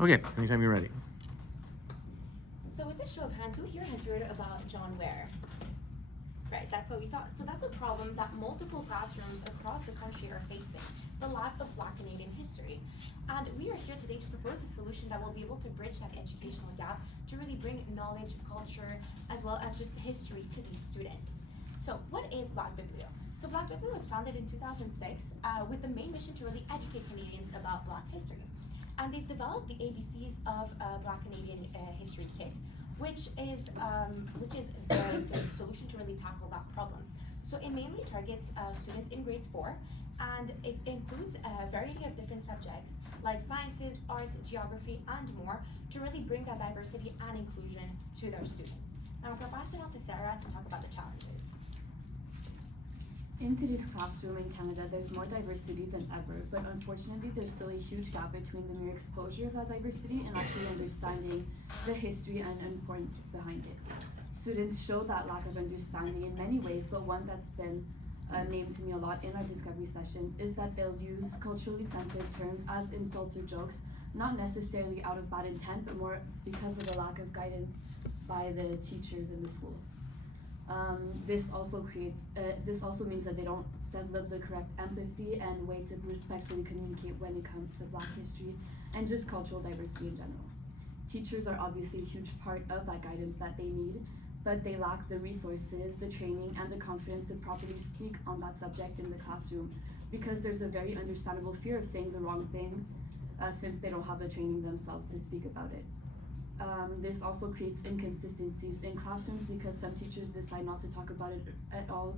Okay, anytime you're ready. So with this show of hands, who here has heard about John Ware? Right, that's what we thought. So that's a problem that multiple classrooms across the country are facing, the lack of Black Canadian history. And we are here today to propose a solution that will be able to bridge that educational gap to really bring knowledge, culture, as well as just history to these students. So what is Blacbiblio? So Blacbiblio was founded in 2006 with the main mission to really educate Canadians about Black history. And they've developed the ABCs of Black Canadian History Kit, which is the solution to really tackle that problem. So it mainly targets students in grades 4, and it includes a variety of different subjects like sciences, arts, geography, and more to really bring that diversity and inclusion to their students. Now I'm going to pass it on to Sarah to talk about the challenges. In today's classroom in Canada, there's more diversity than ever, but unfortunately there's still a huge gap between the mere exposure of that diversity and actually understanding the history and importance behind it. Students show that lack of understanding in many ways, but one that's been named to me a lot in our discovery sessions is that they'll use culturally sensitive terms as insults or jokes, not necessarily out of bad intent, but more because of the lack of guidance by the teachers in the schools. This also means that they don't develop the correct empathy and way to respectfully communicate when it comes to Black history and just cultural diversity in general. Teachers are obviously a huge part of that guidance that they need, but they lack the resources, the training, and the confidence to properly speak on that subject in the classroom because there's a very understandable fear of saying the wrong things since they don't have the training themselves to speak about it. This also creates inconsistencies in classrooms because some teachers decide not to talk about it at all.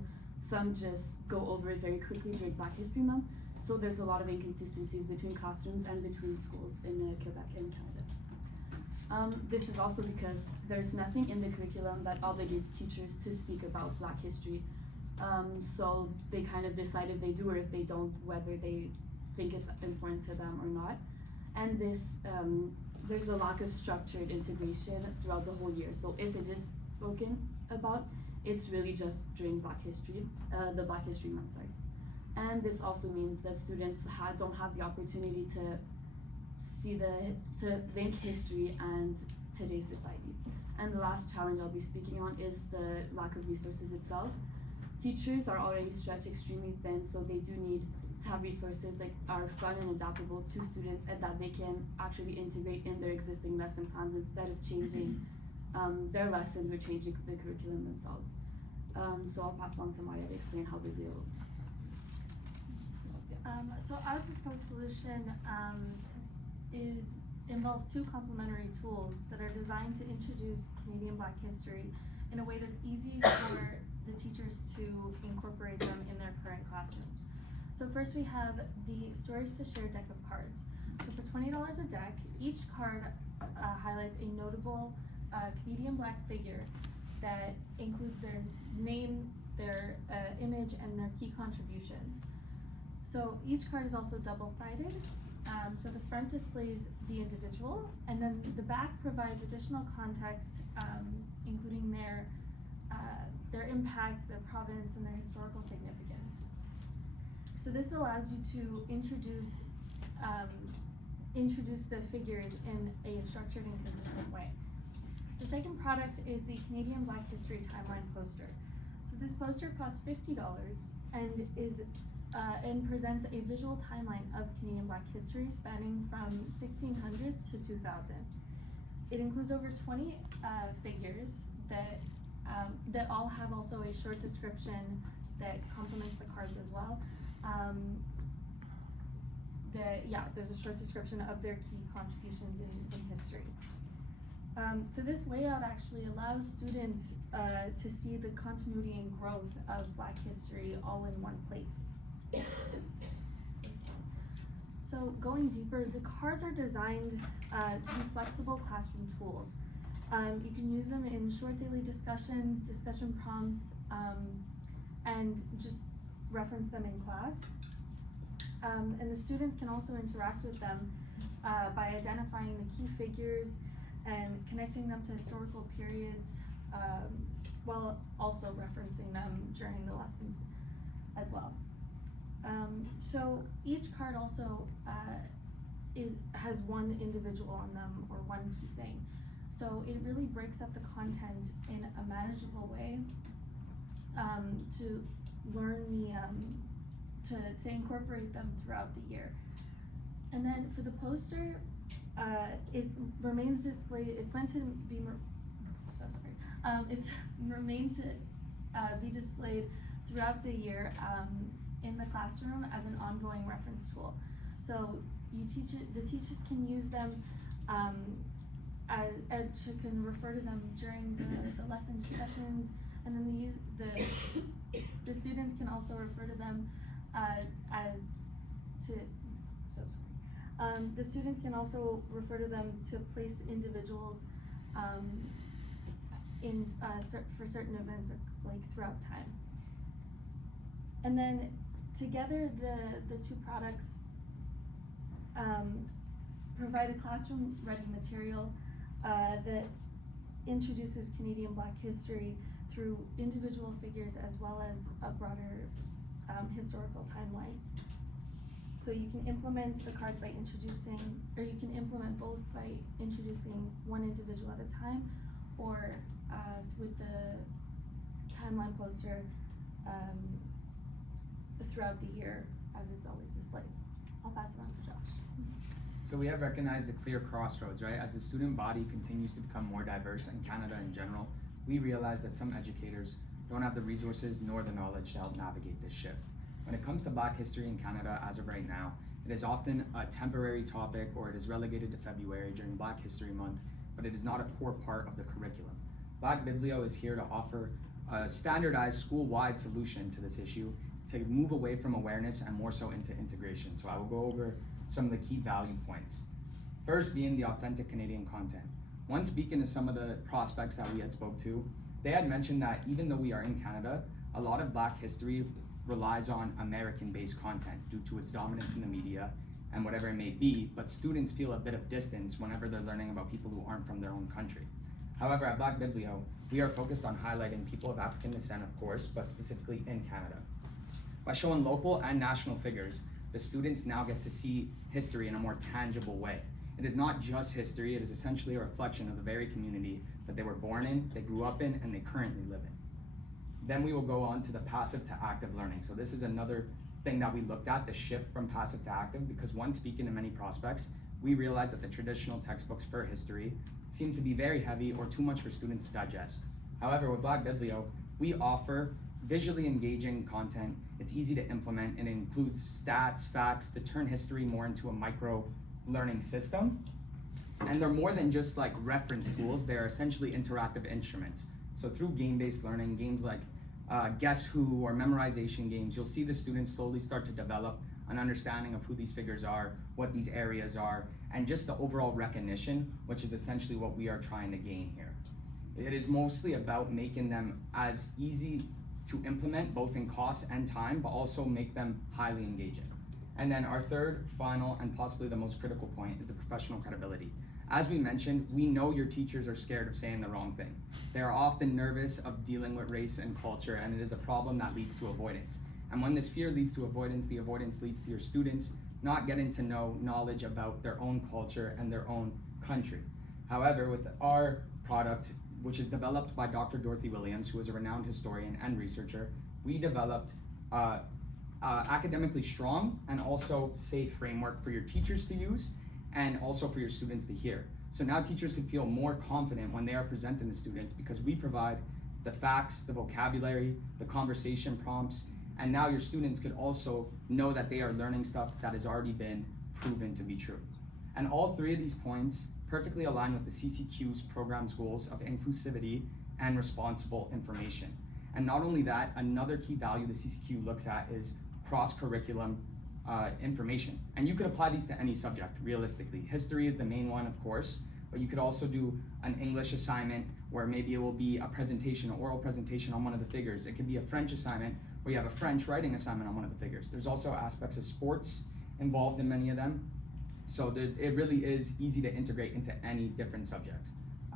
Some just go over it very quickly during Black History Month. So there's a lot of inconsistencies between classrooms and between schools in Quebec and Canada. This is also because there's nothing in the curriculum that obligates teachers to speak about Black history. So they kind of decide if they do or if they don't, whether they think it's important to them or not. And this there's a lack of structured integration throughout the whole year. So if it is spoken about, it's really just during Black History, the Black History Month, sorry. And this also means that students don't have the opportunity to link history and today's society. And the last challenge I'll be speaking on is the lack of resources itself. Teachers are already stretched extremely thin, so they do need to have resources that are fun and adaptable to students and that they can actually integrate in their existing lesson plans instead of changing their lessons or changing the curriculum themselves. So I'll pass on to Maria to explain how they deal. So our proposed solution involves two complementary tools that are designed to introduce Canadian Black history in a way that's easy for the teachers to incorporate them in their current classrooms. So first we have the Stories to Share deck of cards. So for $20 a deck, each card highlights a notable Canadian Black figure that includes their name, their image, and their key contributions. So each card is also double-sided. So the front displays the individual, and then the back provides additional context, including their impact, their provenance, and their historical significance. So this allows you to introduce the figures in a structured and consistent way. The second product is the Canadian Black History Timeline poster. So this poster costs $50 and presents a visual timeline of Canadian Black history spanning from 1600 to 2000. It includes over 20 figures that all have also a short description that complements the cards as well. There's a short description of their key contributions in history. So this layout actually allows students to see the continuity and growth of Black history all in one place. So going deeper, the cards are designed to be flexible classroom tools. You can use them in short daily discussions, discussion prompts, and just reference them in class. And the students can also interact with them by identifying the key figures and connecting them to historical periods while also referencing them during the lessons as well. So each card also has one individual on them or one key thing. So it really breaks up the content in a manageable way to learn to incorporate them throughout the year. And then for the poster, it remains displayed. It's meant to be. It's remained to be displayed throughout the year in the classroom as an ongoing reference tool. So the teachers can use them can refer to them during the lesson discussions, and then the students can also refer to them the students can also refer to them to place individuals for certain events like throughout time. And then together the two products provide a classroom ready material that introduces Canadian Black history through individual figures as well as a broader historical timeline. So you can implement the cards by introducing, or you can implement both by introducing one individual at a time, or with the timeline poster throughout the year as it's always displayed. I'll pass it on to Josh. So we have recognized a clear crossroads, right? As the student body continues to become more diverse in Canada in general, we realize that some educators don't have the resources nor the knowledge to help navigate this shift. When it comes to Black history in Canada as of right now, it is often a temporary topic, or it is relegated to February during Black History Month, but it is not a core part of the curriculum. Blacbiblio is here to offer a standardized school-wide solution to this issue to move away from awareness and more so into integration. So I will go over some of the key value points. First being the authentic Canadian content. When speaking to some of the prospects that we had spoke to, they had mentioned that even though we are in Canada, a lot of Black history relies on American-based content due to its dominance in the media and whatever it may be, but students feel a bit of distance whenever they're learning about people who aren't from their own country. However, at Blacbiblio, we are focused on highlighting people of African descent, of course, but specifically in Canada. By showing local and national figures, the students now get to see history in a more tangible way. It is not just history, it is essentially a reflection of the very community that they were born in, they grew up in, and they currently live in. Then we will go on to the passive to active learning. So this is another thing that we looked at, the shift from passive to active, because when speaking to many prospects, we realized that the traditional textbooks for history seem to be very heavy or too much for students to digest. However, with Blacbiblio, we offer visually engaging content. It's easy to implement, and it includes stats, facts, to turn history more into a micro learning system. And they're more than just like reference tools, they're essentially interactive instruments. So through game-based learning, games like Guess Who or memorization games, you'll see the students slowly start to develop an understanding of who these figures are, what these areas are, and just the overall recognition, which is essentially what we are trying to gain here. It is mostly about making them as easy to implement, both in cost and time, but also make them highly engaging. And then our third, final, and possibly the most critical point is the professional credibility. As we mentioned, we know your teachers are scared of saying the wrong thing. They are often nervous of dealing with race and culture, and it is a problem that leads to avoidance. And when this fear leads to avoidance, the avoidance leads to your students not getting to know knowledge about their own culture and their own country. However, with our product, which is developed by Dr. Dorothy Williams, who is a renowned historian and researcher, we developed academically strong and also safe framework for your teachers to use and also for your students to hear. So now teachers can feel more confident when they are presenting to students because we provide the facts, the vocabulary, the conversation prompts, and now your students can also know that they are learning stuff that has already been proven to be true. And all three of these points perfectly align with the CCQ's program's goals of inclusivity and responsible information. And not only that, another key value the CCQ looks at is cross-curriculum information. And you could apply these to any subject, realistically. History is the main one, of course, but you could also do an English assignment where maybe it will be a presentation, an oral presentation on one of the figures. It could be a French assignment where you have a French writing assignment on one of the figures. There's also aspects of sports involved in many of them. So it really is easy to integrate into any different subject.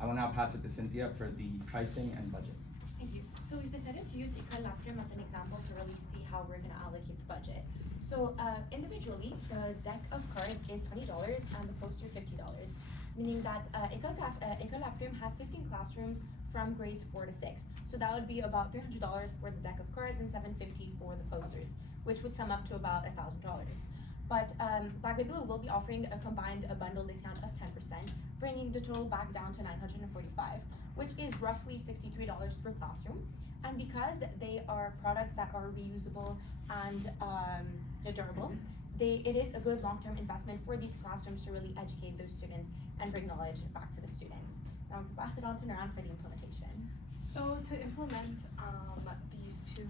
I will now pass it to Cynthia for the pricing and budget. Thank you. So we've decided to use École La Plume as an example to really see how we're going to allocate the budget. So individually, the deck of cards is $20 and the poster $50, meaning that École La Plume has 15 classrooms from grades 4 to 6. So that would be about $300 for the deck of cards and $750 for the posters, which would sum up to about $1,000. But Blacbiblio will be offering a bundle discount of 10%, bringing the total back down to $945, which is roughly $63 per classroom. And because they are products that are reusable and durable, it is a good long-term investment for these classrooms to really educate those students and bring knowledge back to the students. Now I'm gonna pass it on to Naran for the implementation. So to implement these two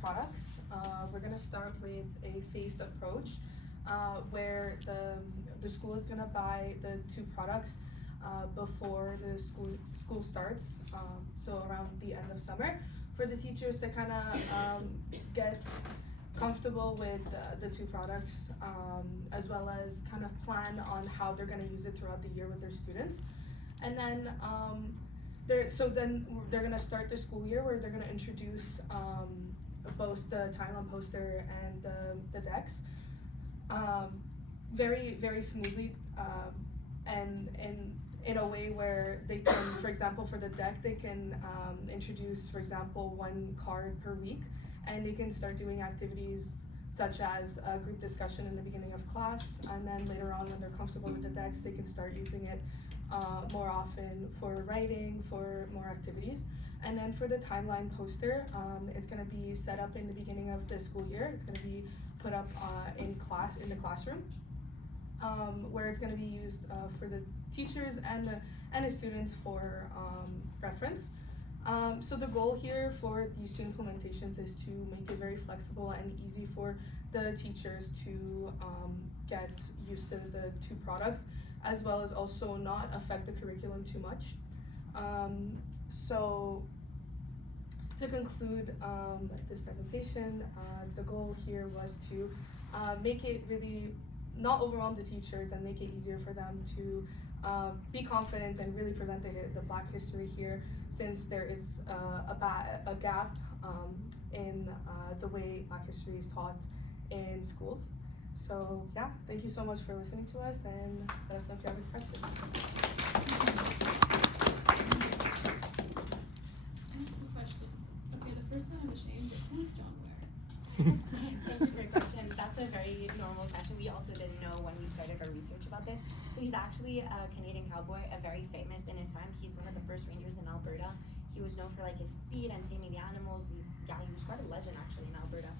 products, we're gonna start with a phased approach, where the school is gonna buy the two products before the school starts, so around the end of summer, for the teachers to kind of get comfortable with the two products, as well as kind of plan on how they're gonna use it throughout the year with their students. And then they're gonna start the school year where they're gonna introduce both the timeline poster and the decks very smoothly, and in a way where they can, for example, for the deck, they can introduce, for example, one card per week, and they can start doing activities such as a group discussion in the beginning of class, and then later on when they're comfortable with the decks, they can start using it more often for writing, for more activities. And then for the timeline poster, it's gonna be set up in the beginning of the school year. It's gonna be put up in the classroom, where it's gonna be used for the teachers and the students for reference. So the goal here for these two implementations is to make it very flexible and easy for the teachers to get used to the two products, as well as also not affect the curriculum too much. So to conclude this presentation, the goal here was to make it really not overwhelm the teachers and make it easier for them to be confident and really present the Black history here, since there is a gap in the way Black history is taught in schools. So yeah, thank you so much for listening to us, and let us know if you have any questions. I have two questions. Okay, the first one, I'm ashamed, but who's John Ware? That's a great question. That's a very normal question. We also didn't know when we started our research about this. So he's actually a Canadian cowboy, a very famous in his time. He's one of the first rangers in Alberta. He was known for like his speed and taming the animals. He was quite a legend actually in Alberta.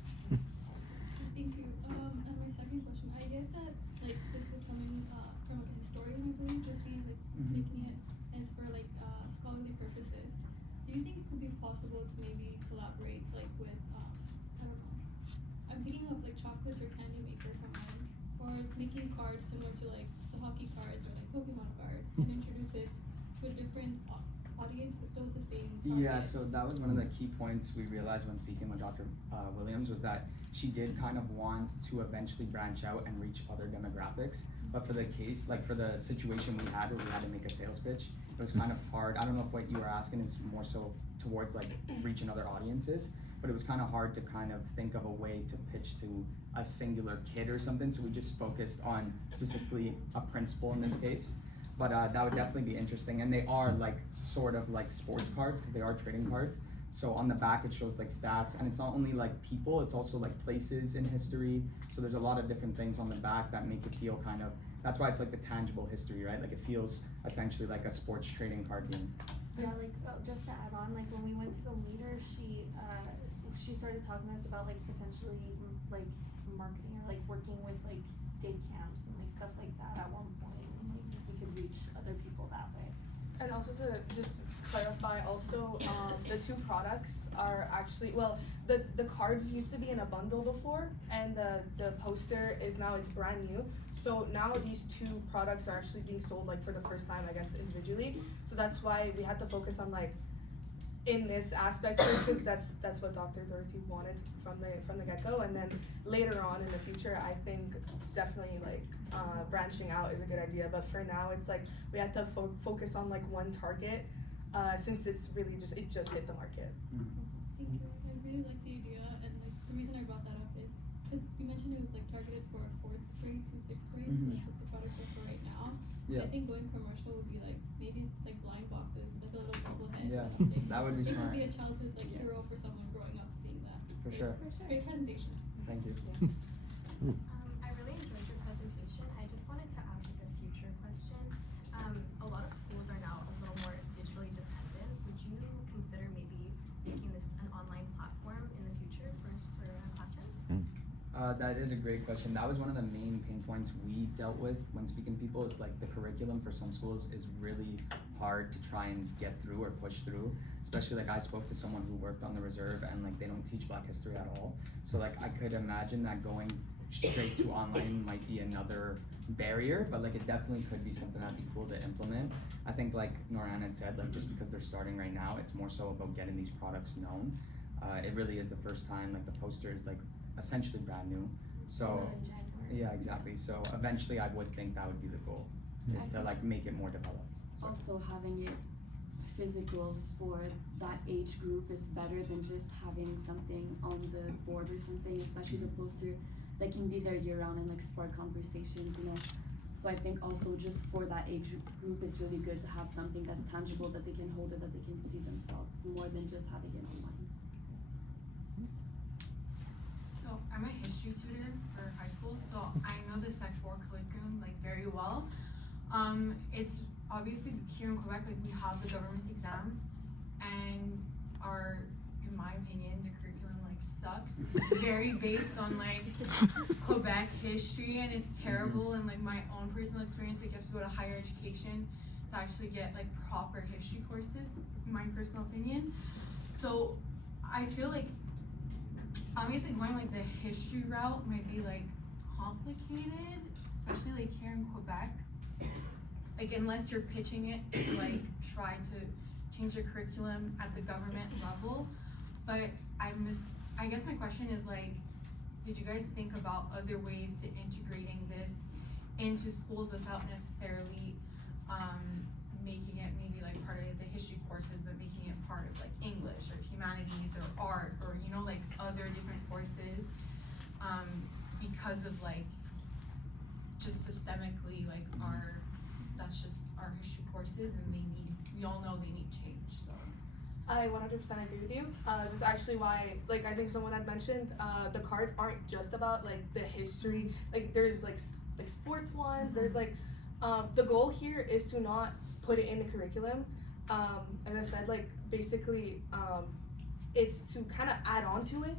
Thank you. And my second question, I get that like this was coming from like a historian, I believe, would be like making it as for like scholarly purposes. Do you think it could be possible to maybe collaborate like with I don't know, I'm thinking of like chocolates or candy maker or something, or making cards similar to like the hockey cards or like Pokemon cards, and introduce it to a different audience but still with the same target? Yeah, so that was one of the key points we realized when speaking with Dr. Williams, was that she did kind of want to eventually branch out and reach other demographics. But for the case, like for the situation we had where we had to make a sales pitch, it was kind of hard. I don't know if what you were asking is more so towards like reaching other audiences, but it was kind of hard to kind of think of a way to pitch to a singular kid or something. So we just focused on specifically a principal in this case. But that would definitely be interesting. And they are like sort of like sports cards, because they are trading cards. So on the back it shows like stats, and it's not only like people, it's also like places in history. So there's a lot of different things on the back that make it feel kind of, that's why it's like the tangible history, right? Like it feels essentially like a sports trading card game. Yeah, like just to add on, like when we went to go meet her, she started talking to us about like potentially like marketing or like working with like day camps and like stuff like that at one point, and like we could reach other people that way. And also to just clarify, also the two products are actually, well, the cards used to be in a bundle before, and the poster is now, it's brand new. So now these two products are actually being sold like for the first time, I guess, individually. So that's why we had to focus on like in this aspect, because that's what Dr. Dorothy wanted from the get-go. And then later on in the future, I think definitely like branching out is a good idea. But for now, it's like we had to focus on like one target, since it's really it just hit the market. Thank you. I really like the idea, and like the reason I brought that up is because you mentioned it was like targeted for 4th grade to 6th grade, Mhm. so that's what the products are for right now. Yeah. I think going commercial would be like, maybe it's like blind boxes with like a little bubble head Yeah, or something. that would be It smart. could be a childhood like Yeah. hero for someone growing up seeing that. For sure. Great presentation. Thank you. I really enjoyed your presentation. I just wanted to ask like a future question. A lot of schools are now a little more digitally dependent. Would you consider maybe making this an online platform in the future for classrooms? That is a great question. That was one of the main pain points we dealt with when speaking to people, is like the curriculum for some schools is really hard to try and get through or push through. Especially like I spoke to someone who worked on the reserve and like they don't teach Black history at all. So like I could imagine that going straight to online might be another barrier, but like it definitely could be something that'd be cool to implement. I think like Noran had said, like just because they're starting right now, it's more so about getting these products known. It really is the first time, like the poster is like essentially brand new. So In January. yeah, exactly. So eventually I would think that would be the goal, is to like make it more developed. So, Also, having it physical for that age group is better than just having something on the board or something, especially the poster that can be there year round and like spark conversations, you know. So I think also just for that age group, it's really good to have something that's tangible, that they can hold it, that they can see themselves, more than just having it online. So I'm a history tutor for high school, so I know the Sec 4 curriculum like very well. It's obviously here in Quebec, like we have the government exam, and our, in my opinion, the curriculum like sucks. It's very based on like Quebec history, and it's terrible. And like my own personal experience, like you have to go to higher education to actually get like proper history courses, in my personal opinion. So I feel like obviously going like the history route might be like complicated, especially like here in Quebec. Like unless you're pitching it to like try to change the curriculum at the government level. But I guess my question is like, did you guys think about other ways to integrating this into schools without necessarily making it maybe like part of the history courses, but making it part of like English or humanities or art or, you know, like other different courses, because of like just systemically like that's just our history courses, and we all know they need change, so. I 100% agree with you. This is actually why, like, I think someone had mentioned, the cards aren't just about like the history. Like, there's like sports ones. There's like, the goal here is to not put it in the curriculum. As I said, like basically, it's to kind of add on to it.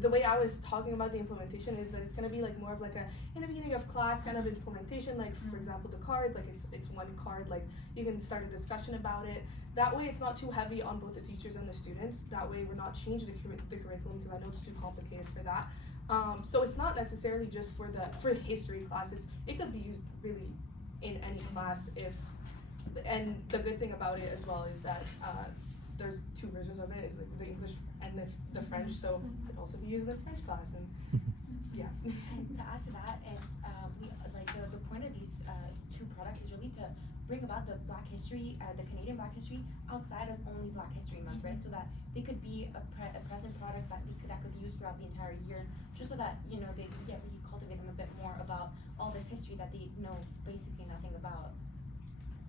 The way I was talking about the implementation is that it's gonna be like more of like a in the beginning of class kind of implementation. Like for example, the cards, like it's one card. Like you can start a discussion about it. That way, it's not too heavy on both the teachers and the students. That way, we're not changing the curriculum, because I know it's too complicated for that. So it's not necessarily just for the history class. It could be used really in any class if. And the good thing about it as well is that there's two versions of it. Is like the English and the French. So it could also be used in the French class. And yeah. And to add to that, it's we like the point of these two products is really to bring about the Black history, the Canadian Black history outside of only Black History Month, right? So that they could be a present products that could be used throughout the entire year, just so that we cultivate them a bit more about all this history that they know basically nothing about.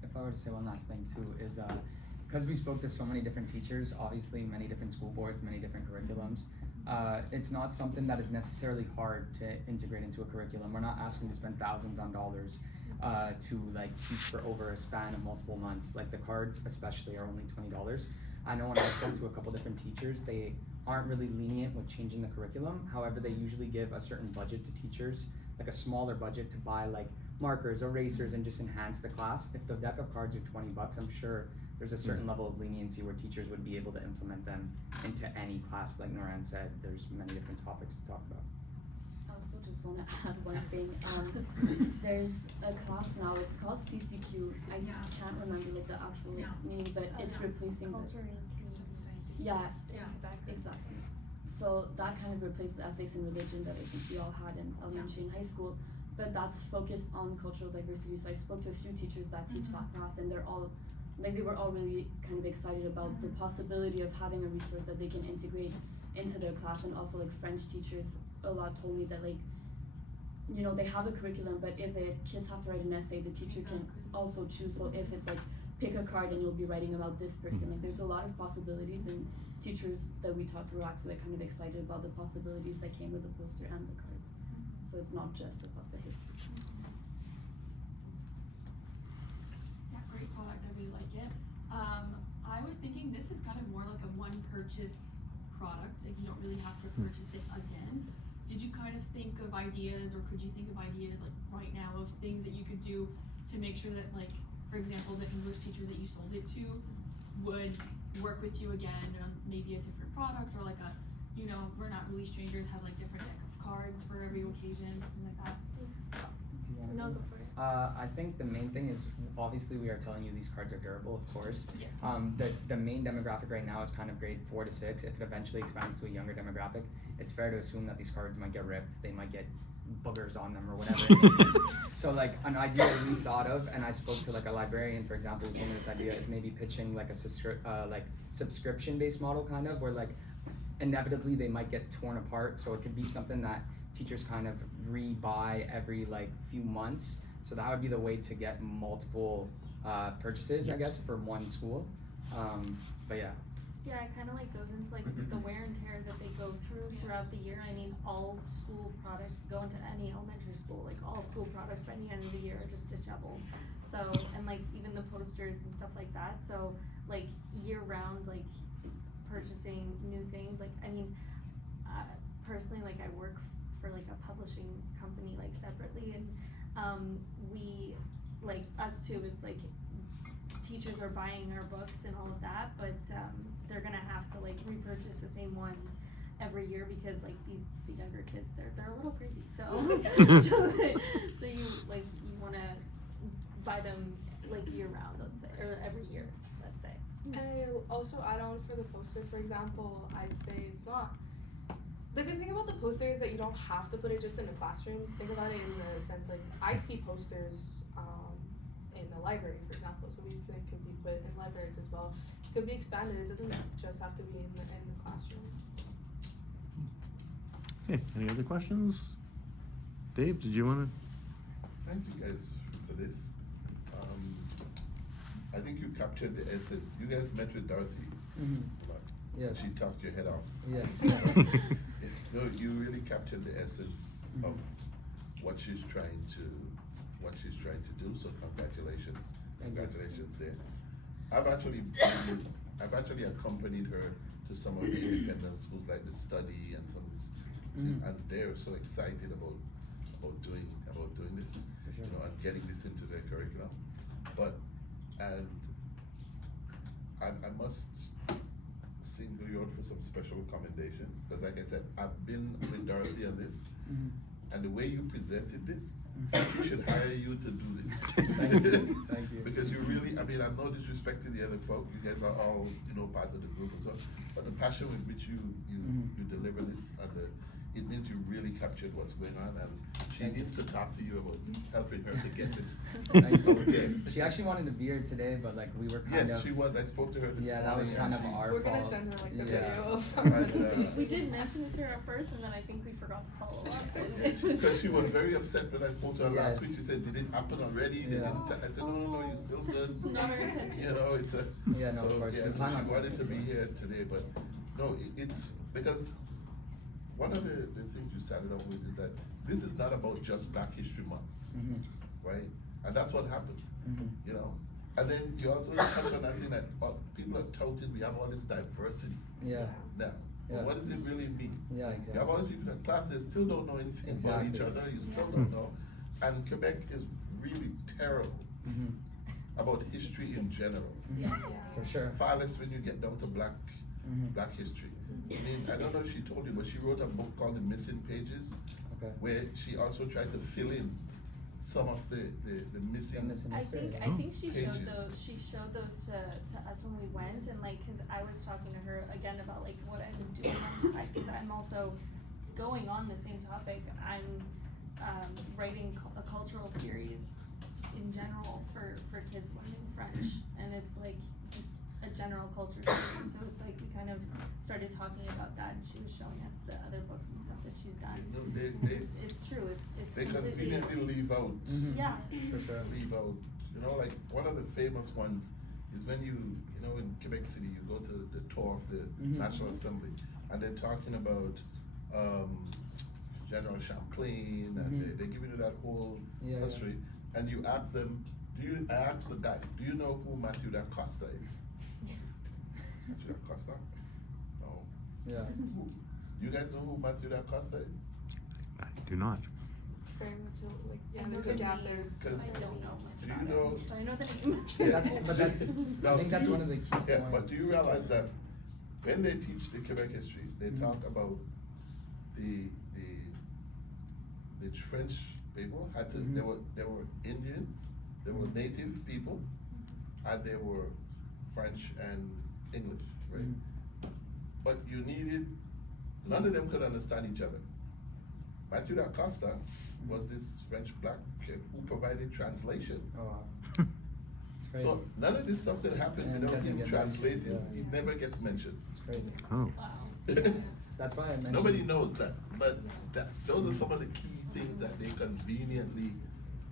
If I were to say one last thing too, is because we spoke to so many different teachers, obviously many different school boards, many different curriculums, it's not something that is necessarily hard to integrate into a curriculum. We're not asking to spend thousands on dollars to like teach for over a span of multiple months. Like the cards especially are only $20. I know when I spoke to a couple different teachers, they aren't really lenient with changing the curriculum. However, they usually give a certain budget to teachers, like a smaller budget to buy like markers, erasers, and just enhance the class. If the deck of cards are $20, I'm sure there's a certain level of leniency where teachers would be able to implement them into any class. Like Noran said, there's many different topics to talk about. I also just want to add one thing. There's a class now, it's called CCQ. I can't remember like the actual name, but it's replacing Culture and community. Yes, Yeah. exactly. So that kind of replaced the ethics and religion that I think we all had in elementary and high school, but that's focused on cultural diversity. So I spoke to a few teachers that teach that class, and they were all really kind of excited about the possibility of having a resource that they can integrate into their class. And also like French teachers a lot told me that like, you know, they have a curriculum, but if the kids have to write an essay, the teacher can also choose. So if it's like, pick a card and you'll be writing about this person, like there's a lot of possibilities, and teachers that we talked to were actually like kind of excited about the possibilities that came with the poster and the cards. So it's not just about the history. Yeah, great product. I really like it. I was thinking this is kind of more like a one purchase product. Like you don't really have to purchase it again. Did you kind of think of ideas, or could you think of ideas like right now of things that you could do to make sure that, like, for example, the English teacher that you sold it to would work with you again on maybe a different product, or like a, you know, We're Not Really Strangers has like different deck of cards for every occasion, something like that. No, go for it. I think the main thing is, obviously we are telling you these cards are durable, of course. Yeah. The main demographic right now is kind of grade 4 to 6. If it eventually expands to a younger demographic, it's fair to assume that these cards might get ripped, they might get boogers on them or whatever. So like an idea we thought of, and I spoke to like a librarian, for example, who told me this idea, is maybe pitching like a subscription based model, kind of, where like inevitably they might get torn apart, so it could be something that teachers kind of re-buy every like few months. So that would be the way to get multiple purchases, I guess, for one school. But yeah. Yeah, it kind of like goes into like the wear and tear that they go through throughout the year. I mean, all school products go into any elementary school, like all school products by the end of the year are just disheveled. So, and like even the posters and stuff like that. So like year round, like purchasing new things, like, I mean, personally, like I work for like a publishing company like separately, and we, like us too, it's like teachers are buying our books and all of that, but they're gonna have to like repurchase the same ones every year, because like the younger kids, they're a little crazy, so so you like, you wanna buy them like year round, let's say, or every year, let's say. And I also add on for the poster, for example, I'd say it's not. The good thing about the poster is that you don't have to put it just in the classrooms. Think about it in the sense, like, I see posters in the library, for example, so we can be put in libraries as well. It could be expanded, it doesn't just have to be in the classrooms. Okay, any other questions? Dave, did you wanna? Thank you guys for this. I think you captured the essence. You guys met with Dorothy. Right? Yeah. She talked your head off. Yes. No, you really captured the essence of what she's trying to do. So congratulations there. I've actually accompanied her to some of the independent schools, like the Study and some of this, and they're so excited about doing this, For sure. you know, and getting this into their curriculum. And I must single you out for some special commendation, because like I said, I've been with Dorothy on this, and the way you presented this, we should hire you to do this. Thank you. Because you really, I mean, I'm no disrespect to the other folk, you guys are all, you know, part of the group and so on, but the passion with which you deliver this, and it means you really captured what's going on, and she needs to talk to you about helping her to get this. Thank you. Okay. She actually wanted to be here today, but like we were kind Yes, of. she was, I spoke to her this morning. Yeah, that was kind of our We're fault. gonna send her like the Yeah. video of And, We did mention it to her at first, and then I think we forgot to follow up. because she was very upset when I spoke to her last Yes. week. She said, "Did it happen already?" They Yeah. didn't I said, "No, you still good." It's not her intention. You know, it's a. Yeah, no, of so, course, yeah, we so plan she on wanted to something. be here today, but no, it's because one of the things you started off with is that this is not about just Black History Month, right? And that's what happened, you know. And then you also touched on that thing that people are touted, we have all this diversity Yeah. now. Yeah. But what does it really mean? Yeah, You have all these people in class that still don't know anything about each Exactly. other, you still don't know. And Quebec is really terrible about history in general. For sure. Far less when you get down to black history. I mean, I don't know if she told you, but she wrote a book called The Missing Pages, Okay. where she also tried to fill in some of the missing. I think she showed Pages. those to us when we went, and like, cause I was talking to her again about like what I've been doing on the side, cause I'm also going on the same topic. I'm writing a cultural series in general for kids learning French, and it's like just a general culture series, so it's like, we kind of started talking about that, and she was showing us the other books and stuff that she's done. No, It's true, it's they completely, conveniently leave out. yeah. For sure. Leave out, you know, like one of the famous ones is when you know, in Quebec City, you go to the tour of the National Assembly, and they're talking about General Champlain, and they're giving you that whole history, and you ask them, I asked the guy, do you know who Matthew da Costa is? Matthew da Costa? No. Yeah. You guys know who Matthew da Costa is? I do not. Very much so, like, I yeah, know there's the a gap names. there. Cause I don't know much do you about know? it, but I know the name. But I think that's one of the key points. Yeah, but do you realize that when they teach the Quebec history, they talk about the French people had to, they were Indians, they were native people, and they were French and English, right? But you needed, none of them could understand each other. Matthew da Costa was this French black kid who provided translation. Oh wow. It's crazy. So none of this stuff that happens And without doesn't him get translating, mentioned, it never gets mentioned. It's crazy. Oh. Wow. That's why I mentioned. Nobody knows that, but those are some of the key things that they conveniently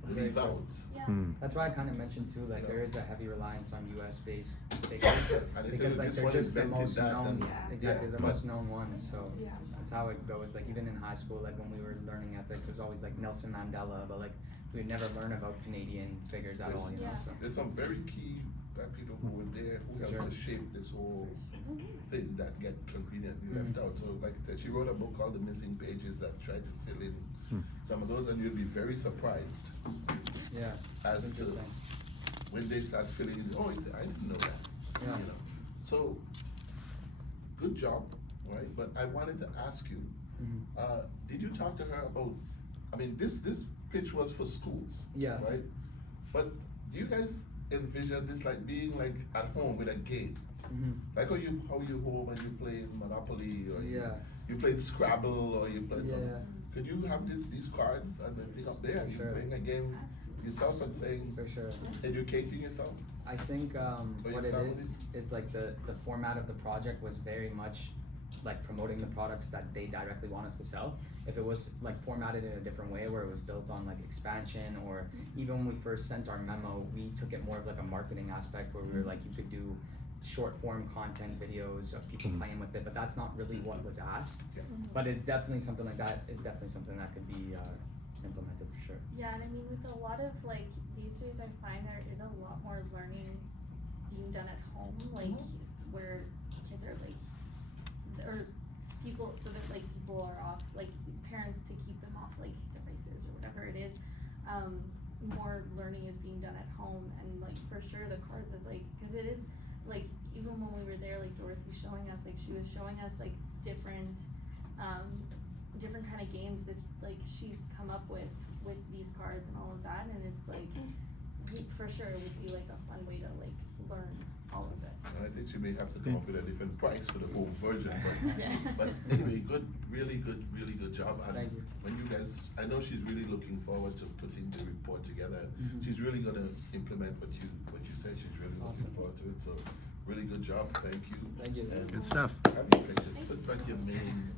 Very leave cool. out. Yeah. That's why I kind of mentioned too, like there is a heavy reliance on US based figures And they because said like this they're one just the invented most that known, and- exactly, yeah, the but- most known ones, so Yeah. that's how it goes, like even in high school, like when we were learning ethics, it was always like Nelson Mandela, but like we would never learn about Canadian figures at all, you know, Yeah. so. There's some very key people who were there who helped Sure. to shape this whole thing that get conveniently left out. So like I said, she wrote a book called The Missing Pages that tried to fill in some of those, and you'll be very surprised Yeah, as that's to interesting. when they start filling in, oh, I didn't know that. Yeah. You know, so good job, right? But I wanted to ask you, did you talk to her about? I mean, this pitch was for schools, Yeah. right? But do you guys envision this like being like at home with a game, like how you home and you play Monopoly or you played Scrabble or you played something? Yeah. Could you have these cards and then thing up there and Sure. you're playing a game yourself and saying, For sure. educating yourself? I think your what it family? is like the format of the project was very much like promoting the products that they directly want us to sell. If it was like formatted in a different way where it was built on like expansion, or even when we first sent our memo, we took it more of like a marketing aspect where we were like, you could do short form content videos of people playing with it, but that's not really what was asked. Yeah. But it's definitely something like that is definitely something that could be implemented for sure. Yeah, and I mean, with a lot of like these days, I find there is a lot more learning being done at home, like where kids are like, or people, so that like people are off, like parents to keep them off like devices or whatever it is. More learning is being done at home, and like for sure the cards is like, cause it is like, even when we were there, like Dorothy showing us, like she was showing us like different kind of games that like she's come up with these cards and all of that, and it's like, for sure it would be like a fun way to like learn all of it. And I think she may have to come up with a different price for the whole version, but anyway, really good job. And Thank you. when you guys, I know she's really looking forward to putting the report together. She's really gonna implement what you said. She's really looking Awesome. forward to it. So really good job. Thank you. Thank you. And Good stuff. have your pictures. Put back your name.